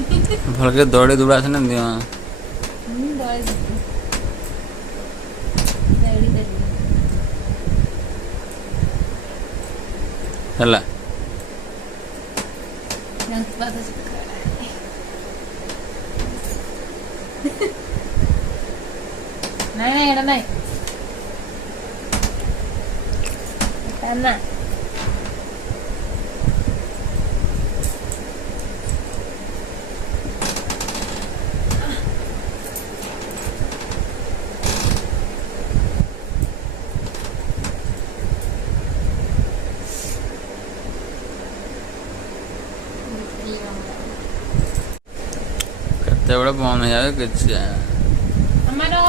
भलके दौड़ी दुड़ा से ना दियो हला नहीं नहीं एड़ा नहीं करना करते बड़ा बम है यार कुछ हमारा